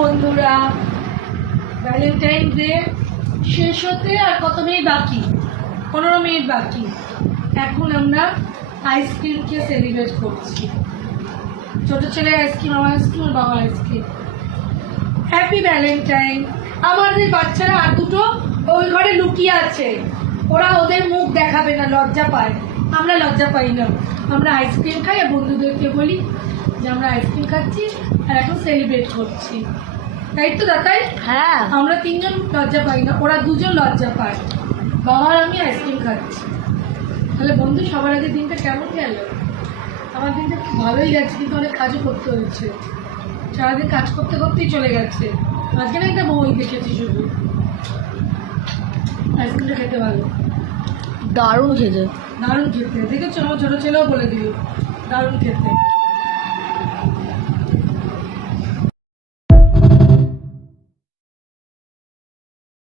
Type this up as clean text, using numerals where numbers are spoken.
বন্ধুরা, Valentine day শেষ হতে আর কত মিনিট বাকি, 15 মিনিট বাকি। এখন আমরা আইসক্রিম খেয়ে সেলিব্রেট করছি। ছোট ছেলে আইসক্রিম, আমার আইসক্রিম, আর বাবার আইসক্রিম। Happy Valentine. আমাদের বাচ্চারা আর দুটো ওই ঘরে লুকিয়ে আছে, ওরা ওদের মুখ দেখাবে না, লজ্জা পায়। আমরা লজ্জা পাই না, আমরা আইসক্রিম খাই আর বন্ধুদেরকে বলি যে আমরা আইসক্রিম খাচ্ছি আর এখন সেলিব্রেট করছি। তাই তো দাদাই? হ্যাঁ, আমরা তিনজন লজ্জা পাই না, ওরা দুজন লজ্জা পায়। বাবা আর আমি আইসক্রিম খাচ্ছি। তাহলে বন্ধু, সবার আগে দিনটা কেমন গেল? আমার দিনটা খুব ভালোই গেছে, কিন্তু অনেক কাজও করতে হয়েছে। সারাদিন কাজ করতে করতেই চলে গেছে। আজকে না একটা বই দেখেছি শুধু। আইসক্রিমটা খেতে ভালো, দারুণ খেতে। দারুণ খেতে। দেখেছো, আমার ছোটো ছেলেও বলে দিল দারুণ খেতে।